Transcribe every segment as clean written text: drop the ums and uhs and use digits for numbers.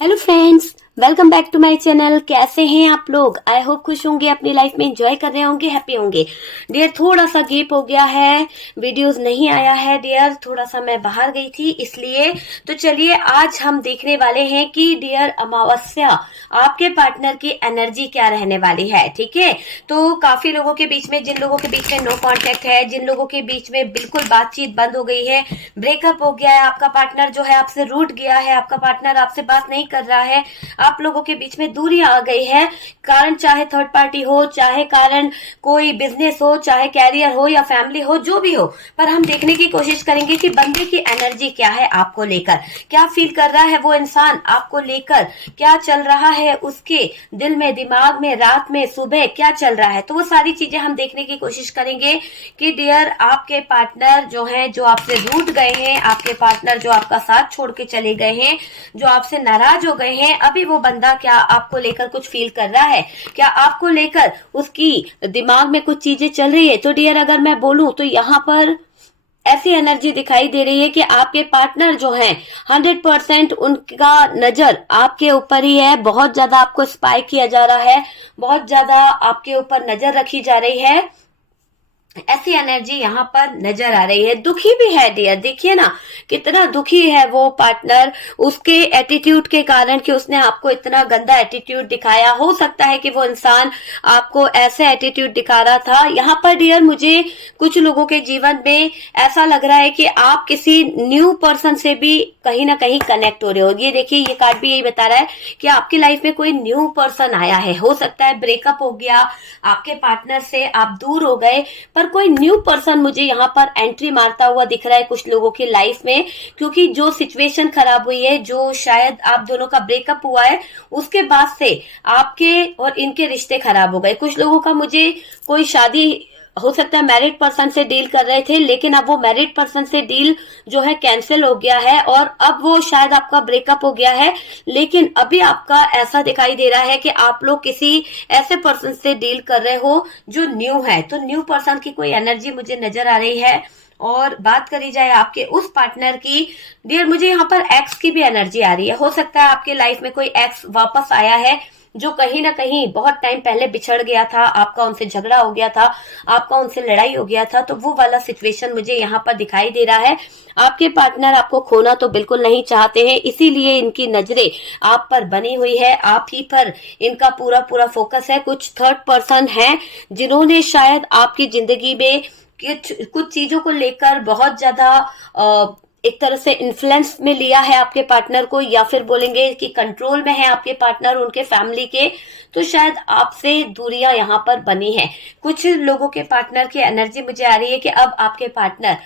Hello friends, welcome back to my channel. कैसे हैं आप लोग? आई होप खुश होंगे, अपनी लाइफ में एंजॉय कर रहे होंगे, हैप्पी होंगे। डियर थोड़ा सा गैप हो गया है, वीडियोस नहीं आया है डियर, थोड़ा सा मैं बाहर गई थी इसलिए। तो चलिए आज हम देखने वाले हैं कि डियर अमावस्या आपके पार्टनर की एनर्जी क्या रहने वाली है। ठीक है, तो काफी लोगों के बीच में, जिन लोगों के बीच में नो कॉन्टेक्ट है, जिन लोगों के बीच में बिल्कुल बातचीत बंद हो गई है, ब्रेकअप हो गया है, आपका पार्टनर जो है आपसे रूठ गया है, आपका पार्टनर आपसे बात नहीं कर रहा है, आप लोगों के बीच में दूरी आ गई है, कारण चाहे थर्ड पार्टी हो, चाहे कारण कोई बिजनेस हो, चाहे कैरियर हो या फैमिली हो, जो भी हो, पर हम देखने की कोशिश करेंगे कि बंदे की एनर्जी क्या है आपको लेकर, क्या फील कर रहा है वो इंसान आपको लेकर, क्या चल रहा है उसके दिल में, दिमाग में, रात में, सुबह क्या चल रहा है। तो वो सारी चीजें हम देखने की कोशिश करेंगे कि डियर आपके पार्टनर जो है, जो आपसे रूठ गए हैं, आपके पार्टनर जो आपका साथ छोड़ के चले गए हैं, जो आपसे नाराज हो गए हैं, अभी वो बंदा क्या आपको लेकर कुछ फील कर रहा है, क्या आपको लेकर उसकी दिमाग में कुछ चीजें चल रही है। तो डियर अगर मैं बोलूं तो यहाँ पर ऐसी एनर्जी दिखाई दे रही है कि आपके पार्टनर जो हैं 100% उनका नजर आपके ऊपर ही है, बहुत ज्यादा आपको स्पाई किया जा रहा है, बहुत ज्यादा आपके ऊपर नजर रखी जा रही है, ऐसी एनर्जी यहाँ पर नजर आ रही है। दुखी भी है डियर, देखिए ना कितना दुखी है वो पार्टनर उसके एटीट्यूड के कारण कि उसने आपको इतना गंदा एटीट्यूड दिखाया। हो सकता है कि वो इंसान आपको ऐसे एटीट्यूड दिखा रहा था। यहाँ पर डियर मुझे कुछ लोगों के जीवन में ऐसा लग रहा है कि आप किसी न्यू पर्सन से भी कहीं ना कहीं कनेक्ट हो रहे हो। ये देखिए, ये कार्ड भी यही बता रहा है कि आपकी लाइफ में कोई न्यू पर्सन आया है। हो सकता है ब्रेकअप हो गया, आपके पार्टनर से आप दूर हो गए, पर कोई न्यू पर्सन मुझे यहाँ पर एंट्री मारता हुआ दिख रहा है कुछ लोगों की लाइफ में, क्योंकि जो सिचुएशन खराब हुई है, जो शायद आप दोनों का ब्रेकअप हुआ है, उसके बाद से आपके और इनके रिश्ते खराब हो गए। कुछ लोगों का मुझे कोई शादी, हो सकता है मैरिड पर्सन से डील कर रहे थे, लेकिन अब वो मैरिड पर्सन से डील जो है कैंसिल हो गया है और अब वो शायद आपका ब्रेकअप हो गया है। लेकिन अभी आपका ऐसा दिखाई दे रहा है कि आप लोग किसी ऐसे पर्सन से डील कर रहे हो जो न्यू है। तो न्यू पर्सन की कोई एनर्जी मुझे नजर आ रही है। और बात करी जाए आपके उस पार्टनर की, डियर मुझे यहाँ पर एक्स की भी एनर्जी आ रही है। हो सकता है आपके लाइफ में कोई एक्स वापस आया है जो कहीं ना कहीं बहुत टाइम पहले बिछड़ गया था, आपका उनसे झगड़ा हो गया था, आपका उनसे लड़ाई हो गया था। तो वो वाला सिचुएशन मुझे यहाँ पर दिखाई दे रहा है। आपके पार्टनर आपको खोना तो बिल्कुल नहीं चाहते हैं, इसीलिए इनकी नजरें आप पर बनी हुई है, आप ही पर इनका पूरा पूरा फोकस है। कुछ थर्ड पर्सन है जिन्होंने शायद आपकी जिंदगी में कुछ चीजों को लेकर बहुत ज्यादा एक तरह से इन्फ्लुएंस में लिया है आपके पार्टनर को, या फिर बोलेंगे कि कंट्रोल में है आपके पार्टनर उनके फैमिली के। तो शायद आपसे दूरियां यहाँ पर बनी है। कुछ लोगों के पार्टनर की एनर्जी मुझे आ रही है कि अब आपके पार्टनर,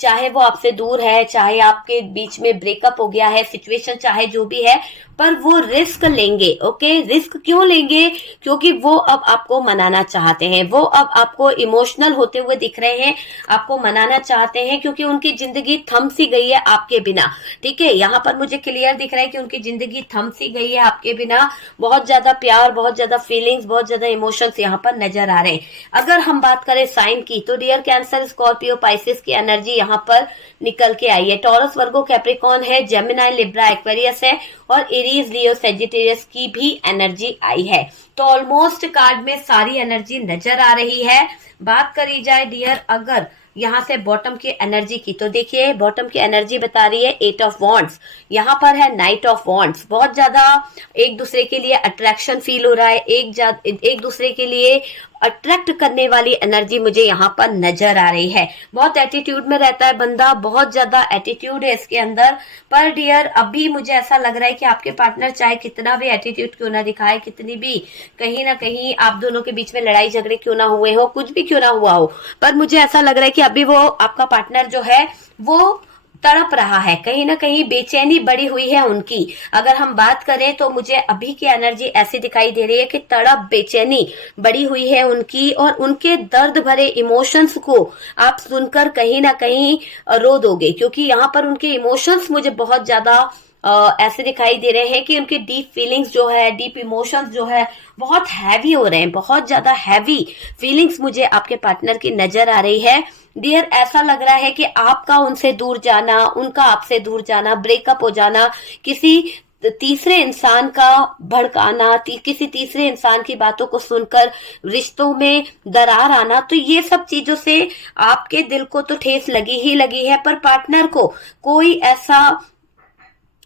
चाहे वो आपसे दूर है, चाहे आपके बीच में ब्रेकअप हो गया है, सिचुएशन चाहे जो भी है, पर वो रिस्क लेंगे। ओके, रिस्क क्यों लेंगे? क्योंकि वो अब आपको मनाना चाहते हैं, वो अब आपको इमोशनल होते हुए दिख रहे हैं, आपको मनाना चाहते हैं, क्योंकि उनकी जिंदगी थम सी गई है आपके बिना। ठीक है, यहाँ पर मुझे क्लियर दिख रहा है कि उनकी जिंदगी थम सी गई है आपके बिना। बहुत ज्यादा प्यार, बहुत ज्यादा फीलिंग्स, बहुत ज्यादा इमोशंस यहाँ पर नजर आ रहे हैं। अगर हम बात करें साइन की, तो डियर कैंसर, स्कॉर्पियो, पाइसिस की एनर्जी यहाँ पर निकल के आई है। टॉरस, वर्गो, कैप्रिकॉन है, जेमिनाई, लिब्रा, एक्वेरियस है और एरीज, लियो, सेजिटेरियस की भी एनर्जी आई है। तो ऑलमोस्ट कार्ड में सारी एनर्जी नजर आ रही है। बात करी जाए डियर अगर यहाँ से बॉटम की एनर्जी की, तो देखिए बॉटम की एनर्जी बता रही है 8 ऑफ वॉन्ड्स, यहाँ पर है नाइट ऑफ वॉन्ड्स। बहुत ज्यादा एक दूसरे के लिए अट्रैक्शन फील हो रहा है, एक दूसरे के लिए अट्रैक्ट करने वाली एनर्जी मुझे यहाँ पर नजर आ रही है। बहुत एटीट्यूड में रहता है बंदा, बहुत ज्यादा एटीट्यूड है इसके अंदर। पर डियर अभी मुझे ऐसा लग रहा है कि आपके पार्टनर चाहे कितना भी एटीट्यूड क्यों ना दिखाए, कितनी भी कहीं ना कहीं आप दोनों के बीच में लड़ाई झगड़े क्यों ना हुए हो, कुछ भी क्यों ना हुआ हो, पर मुझे ऐसा लग रहा है कि अभी वो आपका पार्टनर जो है वो तड़प रहा है, कहीं ना कहीं बेचैनी बढ़ी हुई है उनकी। अगर हम बात करें तो मुझे अभी की एनर्जी ऐसी दिखाई दे रही है कि तड़प, बेचैनी बढ़ी हुई है उनकी, और उनके दर्द भरे इमोशंस को आप सुनकर कहीं ना कहीं रो दोगे, क्योंकि यहाँ पर उनके इमोशंस मुझे बहुत ज्यादा ऐसे दिखाई दे रहे हैं कि उनकी डीप फीलिंग्स जो है, डीप इमोशंस जो है बहुत हैवी हो रहे हैं, बहुत ज्यादा हैवी फीलिंग्स मुझे आपके पार्टनर की नजर आ रही है। डियर ऐसा लग रहा है कि आपका उनसे दूर जाना, उनका आपसे दूर जाना, ब्रेकअप हो जाना किसी तीसरे इंसान का भड़काना, किसी तीसरे इंसान की बातों को सुनकर रिश्तों में दरार आना, तो ये सब चीजों से आपके दिल को तो ठेस लगी ही लगी है, पर पार्टनर को कोई ऐसा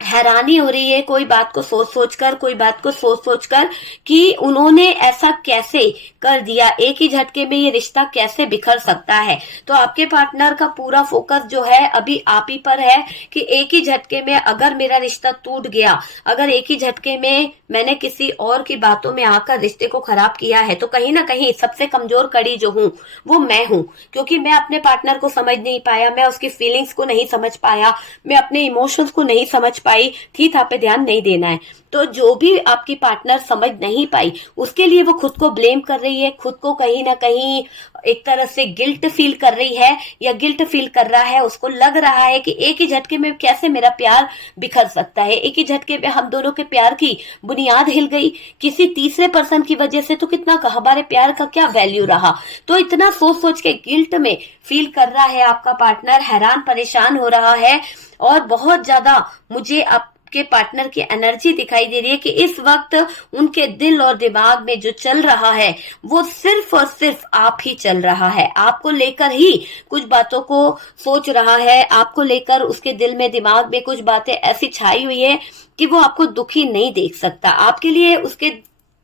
हैरानी हो रही है, कोई बात को सोच सोच कर कि उन्होंने ऐसा कैसे कर दिया, एक ही झटके में ये रिश्ता कैसे बिखर सकता है। तो आपके पार्टनर का पूरा फोकस जो है अभी आप ही पर है कि एक ही झटके में अगर मेरा रिश्ता टूट गया, अगर एक ही झटके में मैंने किसी और की बातों में आकर रिश्ते को खराब किया है, तो कहीं ना कहीं सबसे कमजोर कड़ी जो हूं वो मैं हूं, क्योंकि मैं अपने पार्टनर को समझ नहीं पाया, मैं उसकी फीलिंग्स को नहीं समझ पाया, मैं अपने इमोशंस को नहीं समझ पाई, थी था पे ध्यान नहीं देना है। तो जो भी आपकी पार्टनर समझ नहीं पाई उसके लिए वो खुद को ब्लेम कर रही है, खुद को कहीं ना कहीं एक तरह से गिल्ट फील कर रही है या गिल्ट फील कर रहा है। उसको लग रहा है कि एक ही झटके में कैसे मेरा प्यार बिखर सकता है, एक ही झटके में हम दोनों के प्यार की बुनियाद हिल गई किसी तीसरे पर्सन की वजह से, तो कितना हमारे प्यार का क्या वैल्यू रहा। तो इतना सोच सोच के गिल्ट में फील कर रहा है आपका पार्टनर, हैरान परेशान हो रहा है, और बहुत ज्यादा मुझे आपके पार्टनर की एनर्जी दिखाई दे रही है कि इस वक्त उनके दिल और दिमाग में जो चल रहा है वो सिर्फ और सिर्फ आप ही चल रहा है, आपको लेकर ही कुछ बातों को सोच रहा है, आपको लेकर उसके दिल में दिमाग में कुछ बातें ऐसी छाई हुई है कि वो आपको दुखी नहीं देख सकता। आपके लिए उसके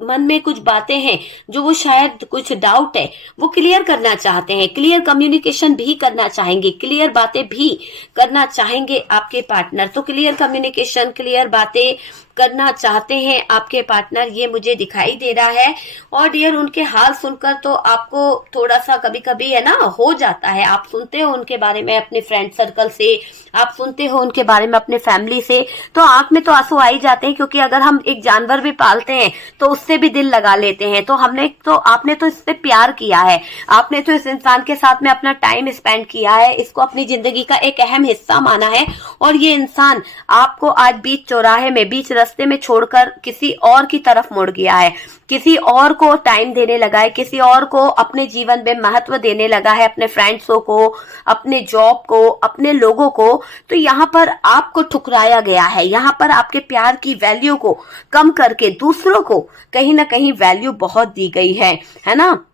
मन में कुछ बातें हैं जो वो शायद कुछ डाउट है वो क्लियर करना चाहते हैं, क्लियर कम्युनिकेशन भी करना चाहेंगे, क्लियर बातें भी करना चाहेंगे आपके पार्टनर। तो क्लियर कम्युनिकेशन, क्लियर बातें करना चाहते हैं आपके पार्टनर, ये मुझे दिखाई दे रहा है। और डियर उनके हाल सुनकर तो आपको थोड़ा सा कभी कभी है ना हो जाता है, आप सुनते हो उनके बारे में अपने फ्रेंड सर्कल से, आप सुनते हो उनके बारे में अपने फैमिली से, तो आंख में तो आंसू आ ही जाते हैं, क्योंकि अगर हम एक जानवर भी पालते हैं तो उससे भी दिल लगा लेते हैं। तो आपने तो इससे प्यार किया है, आपने तो इस इंसान के साथ में अपना टाइम स्पेंड किया है, इसको अपनी जिंदगी का एक अहम हिस्सा माना है, और ये इंसान आपको आज बीच चौराहे में, बीच रास्ते में छोड़कर किसी और की तरफ मुड़ गया है, किसी और को टाइम देने लगा है, किसी और को अपने जीवन में महत्व देने लगा है, अपने फ्रेंड्सों को, अपने जॉब को, अपने लोगों को। तो यहाँ पर आपको ठुकराया गया है, यहाँ पर आपके प्यार की वैल्यू को कम करके दूसरों को कहीं ना कहीं वैल्यू बहुत दी गई है ना।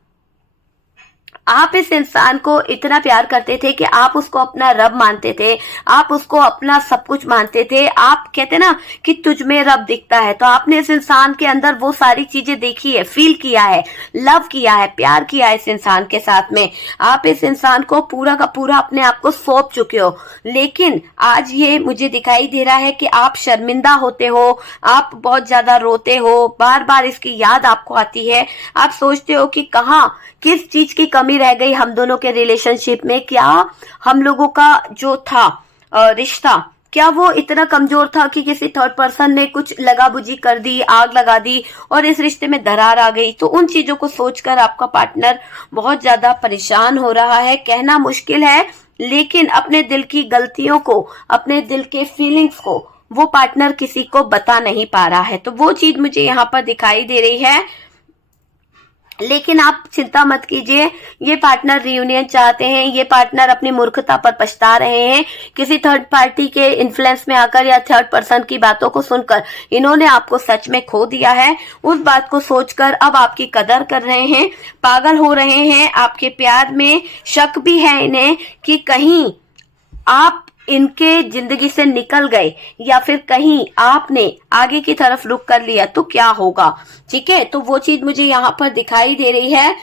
आप इस इंसान को इतना प्यार करते थे कि आप उसको अपना रब मानते थे, आप उसको अपना सब कुछ मानते थे। आप कहते ना कि तुझ में रब दिखता है, तो आपने इस इंसान के अंदर वो सारी चीजें देखी है, फील किया है, लव किया है, प्यार किया है इस इंसान के साथ में। आप इस इंसान को पूरा का पूरा अपने आप को सौंप चुके हो, लेकिन आज ये मुझे दिखाई दे रहा है कि आप शर्मिंदा होते हो, आप बहुत ज्यादा रोते हो, बार बार इसकी याद आपको आती है, आप सोचते हो कि कहाँ किस चीज की कमी रह गई हम दोनों के रिलेशनशिप में, क्या हम लोगों का जो था रिश्ता, क्या वो इतना कमजोर था कि किसी थर्ड पर्सन ने कुछ लगाबुझी कर दी, आग लगा दी और इस रिश्ते में दरार आ गई। तो उन चीजों को सोचकर आपका पार्टनर बहुत ज्यादा परेशान हो रहा है। कहना मुश्किल है, लेकिन अपने दिल की गलतियों को, अपने दिल के फीलिंग्स को वो पार्टनर किसी को बता नहीं पा रहा है। तो वो चीज मुझे यहाँ पर दिखाई दे रही है। लेकिन आप चिंता मत कीजिए, ये पार्टनर रियूनियन चाहते हैं, ये पार्टनर अपनी मूर्खता पर पछता रहे हैं। किसी थर्ड पार्टी के इन्फ्लुएंस में आकर या थर्ड पर्सन की बातों को सुनकर इन्होंने आपको सच में खो दिया है। उस बात को सोचकर अब आपकी कदर कर रहे हैं, पागल हो रहे हैं, आपके प्यार में शक भी है इन्हें कि कहीं आप इनके जिंदगी से निकल गए या फिर कहीं आपने आगे की तरफ रुख कर लिया तो क्या होगा। ठीक है, तो वो चीज मुझे यहाँ पर दिखाई दे रही है।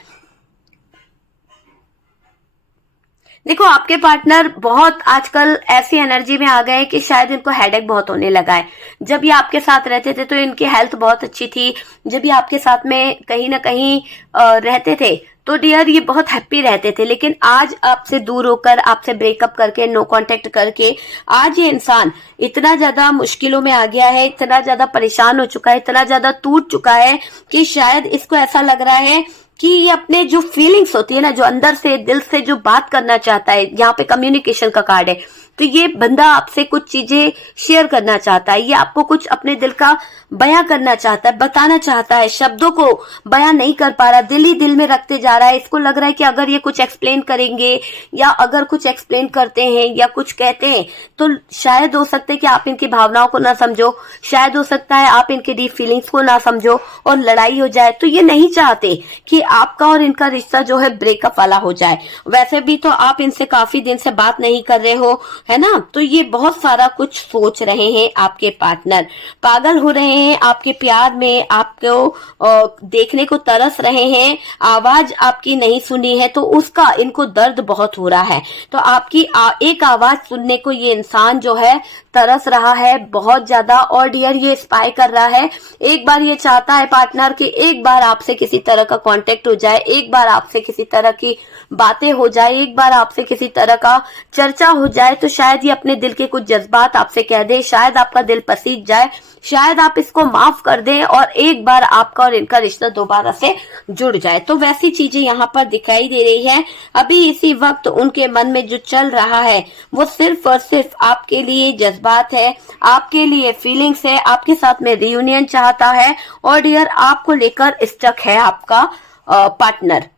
देखो आपके पार्टनर बहुत आजकल ऐसी एनर्जी में आ गए कि शायद इनको हेडेक बहुत होने लगा है। जब ये आपके साथ रहते थे तो इनकी हेल्थ बहुत अच्छी थी, जब ये आपके साथ में कहीं ना कहीं रहते थे तो डियर ये बहुत हैप्पी रहते थे। लेकिन आज आपसे दूर होकर, आपसे ब्रेकअप करके, नो कांटेक्ट करके, आज ये इंसान इतना ज्यादा मुश्किलों में आ गया है, इतना ज्यादा परेशान हो चुका है, इतना ज्यादा टूट चुका है कि शायद इसको ऐसा लग रहा है कि ये अपने जो फीलिंग्स होती है ना, जो अंदर से दिल से जो बात करना चाहता है, यहाँ पे कम्युनिकेशन का कार्ड है, तो ये बंदा आपसे कुछ चीजें शेयर करना चाहता है, ये आपको कुछ अपने दिल का बयां करना चाहता है, बताना चाहता है, शब्दों को बयां नहीं कर पा रहा, दिल ही दिल में रखते जा रहा है। इसको लग रहा है कि अगर ये कुछ एक्सप्लेन करेंगे या अगर कुछ एक्सप्लेन करते हैं या कुछ कहते हैं तो शायद हो सकता है कि आप इनकी भावनाओं को ना समझो, शायद हो सकता है आप इनके डीप फीलिंग्स को ना समझो और लड़ाई हो जाए। तो ये नहीं चाहते कि आपका और इनका रिश्ता जो है ब्रेकअप वाला हो जाए। वैसे भी तो आप इनसे काफी दिन से बात नहीं कर रहे हो, है ना। तो ये बहुत सारा कुछ सोच रहे हैं आपके पार्टनर, पागल हो रहे हैं आपके प्यार में, आपको देखने को तरस रहे हैं। आवाज आपकी नहीं सुनी है तो उसका इनको दर्द बहुत हो रहा है। तो आपकी एक आवाज सुनने को ये इंसान जो है तरस रहा है बहुत ज्यादा। और डियर ये स्पाई कर रहा है, एक बार ये चाहता है पार्टनर कि एक बार आपसे किसी तरह का कांटेक्ट हो जाए, एक बार आपसे किसी तरह की बातें हो जाए, एक बार आपसे किसी तरह का चर्चा हो जाए, तो शायद ये अपने दिल के कुछ जज्बात आपसे कह दे, शायद आपका दिल पसीज जाए, शायद आप इसको माफ कर दें और एक बार आपका और इनका रिश्ता दोबारा से जुड़ जाए। तो वैसी चीजें यहाँ पर दिखाई दे रही है। अभी इसी वक्त उनके मन में जो चल रहा है वो सिर्फ और सिर्फ आपके लिए जज्बात है, आपके लिए फीलिंग्स है, आपके साथ में रियूनियन चाहता है और डियर आपको लेकर स्टक है आपका पार्टनर।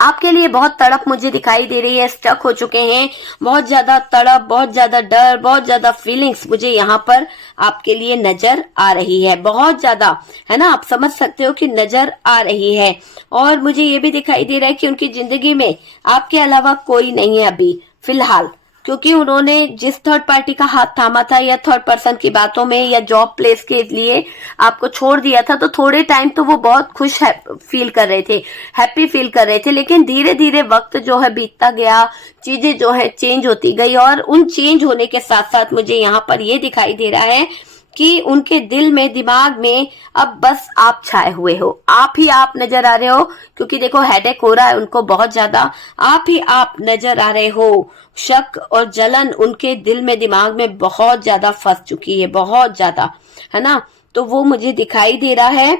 आपके लिए बहुत तड़प मुझे दिखाई दे रही है, स्टक हो चुके हैं, बहुत ज्यादा तड़प, बहुत ज्यादा डर, बहुत ज्यादा फीलिंग्स मुझे यहाँ पर आपके लिए नजर आ रही है, बहुत ज्यादा, है ना। आप समझ सकते हो कि नजर आ रही है। और मुझे ये भी दिखाई दे रहा है कि उनकी जिंदगी में आपके अलावा कोई नहीं है अभी फिलहाल, क्योंकि उन्होंने जिस थर्ड पार्टी का हाथ थामा था या थर्ड पर्सन की बातों में या जॉब प्लेस के लिए आपको छोड़ दिया था, तो थोड़े टाइम तो वो बहुत खुश फील कर रहे थे, हैप्पी फील कर रहे थे। लेकिन धीरे धीरे वक्त जो है बीतता गया, चीजें जो है चेंज होती गई और उन चेंज होने के साथ साथ मुझे यहाँ पर ये दिखाई दे रहा है कि उनके दिल में, दिमाग में अब बस आप छाए हुए हो, आप ही आप नजर आ रहे हो। क्योंकि देखो हेडेक हो रहा है उनको बहुत ज्यादा, आप ही आप नजर आ रहे हो। शक और जलन उनके दिल में, दिमाग में बहुत ज्यादा फंस चुकी है, बहुत ज्यादा, है ना। तो वो मुझे दिखाई दे रहा है।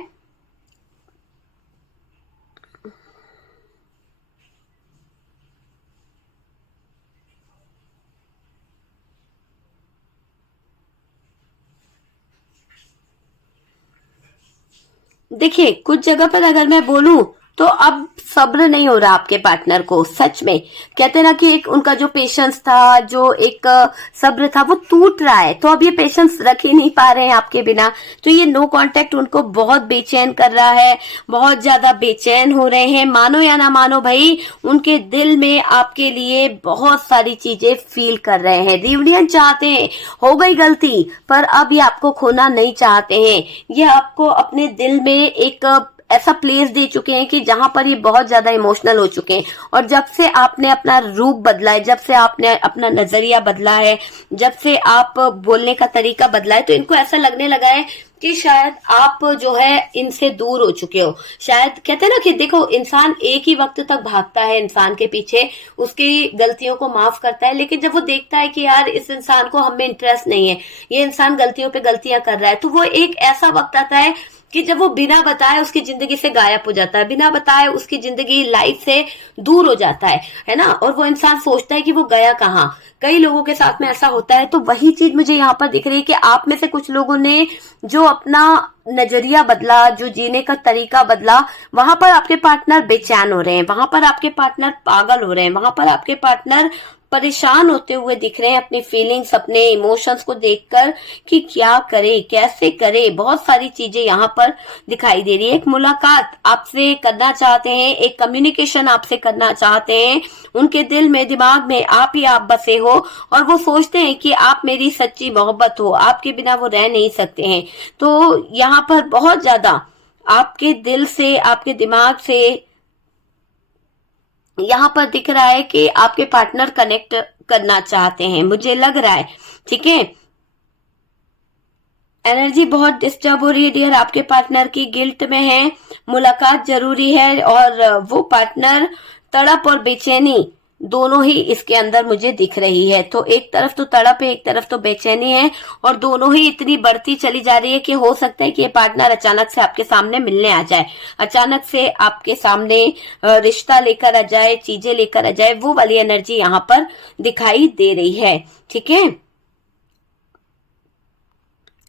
देखिए कुछ जगह पर अगर मैं बोलूं तो अब सब्र नहीं हो रहा आपके पार्टनर को, सच में। कहते हैं ना कि एक उनका जो पेशेंस था, जो एक सब्र था, वो टूट रहा है। तो अब ये पेशेंस रख ही नहीं पा रहे हैं आपके बिना। तो ये नो कांटेक्ट उनको बहुत बेचैन कर रहा है, बहुत ज्यादा बेचैन हो रहे हैं। मानो या ना मानो भाई, उनके दिल में आपके लिए बहुत सारी चीजें फील कर रहे हैं। रियूनियन चाहते हैं, हो गई गलती, पर अब ये आपको खोना नहीं चाहते हैं। ये आपको अपने दिल में एक ऐसा प्लेस दे चुके हैं कि जहां पर ये बहुत ज्यादा इमोशनल हो चुके हैं। और जब से आपने अपना रूप बदला है, जब से आपने अपना नजरिया बदला है, जब से आप बोलने का तरीका बदला है, तो इनको ऐसा लगने लगा है कि शायद आप जो है इनसे दूर हो चुके हो। शायद कहते हैं ना कि देखो इंसान एक ही वक्त तक भागता है इंसान के पीछे, उसकी गलतियों को माफ करता है, लेकिन जब वो देखता है कि यार इस इंसान को हम में इंटरेस्ट नहीं है, ये इंसान गलतियों पे गलतियां कर रहा है, तो वो एक ऐसा वक्त आता है कि जब वो बिना बताए उसकी जिंदगी से गायब हो जाता है, बिना बताए उसकी जिंदगी लाइफ से दूर हो जाता है ना। और वो इंसान सोचता है कि वो गया कहाँ। कई लोगों के साथ में ऐसा होता है। तो वही चीज मुझे यहाँ पर दिख रही है कि आप में से कुछ लोगों ने जो अपना नजरिया बदला, जो जीने का तरीका बदला, वहां पर आपके पार्टनर बेचैन हो रहे हैं, वहां पर आपके पार्टनर पागल हो रहे हैं, वहां पर आपके पार्टनर परेशान होते हुए दिख रहे हैं अपनी फीलिंग्स, अपने इमोशंस को देखकर कि क्या करे, कैसे करे। बहुत सारी चीजें यहाँ पर दिखाई दे रही है। एक मुलाकात आपसे करना चाहते हैं, एक कम्युनिकेशन आपसे करना चाहते हैं। उनके दिल में, दिमाग में आप ही आप बसे हो और वो सोचते हैं कि आप मेरी सच्ची मोहब्बत हो, आपके बिना वो रह नहीं सकते हैं। तो यहाँ पर बहुत ज्यादा आपके दिल से, आपके दिमाग से यहाँ पर दिख रहा है कि आपके पार्टनर कनेक्ट करना चाहते हैं, मुझे लग रहा है। ठीक है, एनर्जी बहुत डिस्टर्ब हो रही है डियर, आपके पार्टनर की गिल्ट में है, मुलाकात जरूरी है और वो पार्टनर तड़प और बेचैनी दोनों ही इसके अंदर मुझे दिख रही है। तो एक तरफ तो तड़प है, एक तरफ तो बेचैनी है, और दोनों ही इतनी बढ़ती चली जा रही है कि हो सकता है कि ये पार्टनर अचानक से आपके सामने मिलने आ जाए, अचानक से आपके सामने रिश्ता लेकर आ जाए, चीजें लेकर आ जाए। वो वाली एनर्जी यहाँ पर दिखाई दे रही है। ठीक है,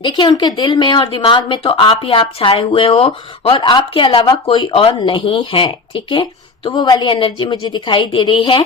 देखिए उनके दिल में और दिमाग में तो आप ही आप छाए हुए हो, और आपके अलावा कोई और नहीं है। ठीक है, तो वो वाली एनर्जी मुझे दिखाई दे रही है।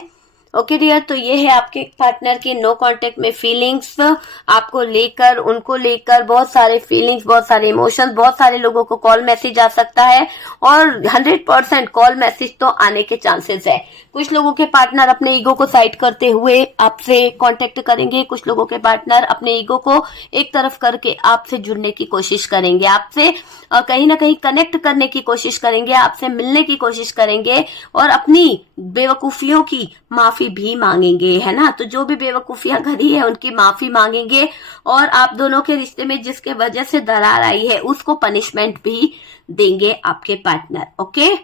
ओके डियर, तो ये है आपके पार्टनर के नो कांटेक्ट में फीलिंग्स, आपको लेकर, उनको लेकर बहुत सारे फीलिंग्स, बहुत सारे इमोशंस। बहुत सारे लोगों को कॉल मैसेज आ सकता है, और 100% कॉल मैसेज तो आने के चांसेस है। कुछ लोगों के पार्टनर अपने ईगो को साइड करते हुए आपसे कांटेक्ट करेंगे, कुछ लोगों के पार्टनर अपने ईगो को एक तरफ करके आपसे जुड़ने की कोशिश करेंगे, आपसे कहीं ना कहीं कनेक्ट करने की कोशिश करेंगे, आपसे मिलने की कोशिश करेंगे, और अपनी बेवकूफियों की माफी भी मांगेंगे, है ना। तो जो भी बेवकूफियां करी है उनकी माफी मांगेंगे, और आप दोनों के रिश्ते में जिसके वजह से दरार आई है उसको पनिशमेंट भी देंगे आपके पार्टनर। ओके,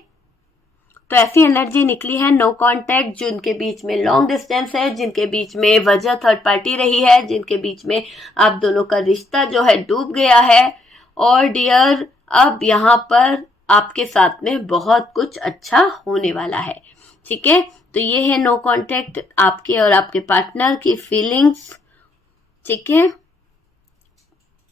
तो ऐसी एनर्जी निकली है नो कांटेक्ट, जिनके बीच में लॉन्ग डिस्टेंस है, जिनके बीच में वजह थर्ड पार्टी रही है, जिनके बीच में आप दोनों का रिश्ता जो है डूब गया है। और डियर, अब यहाँ पर आपके साथ में बहुत कुछ अच्छा होने वाला है। ठीक है, तो ये है नो कांटेक्ट, आपके और आपके पार्टनर की फीलिंग्स। ठीक है,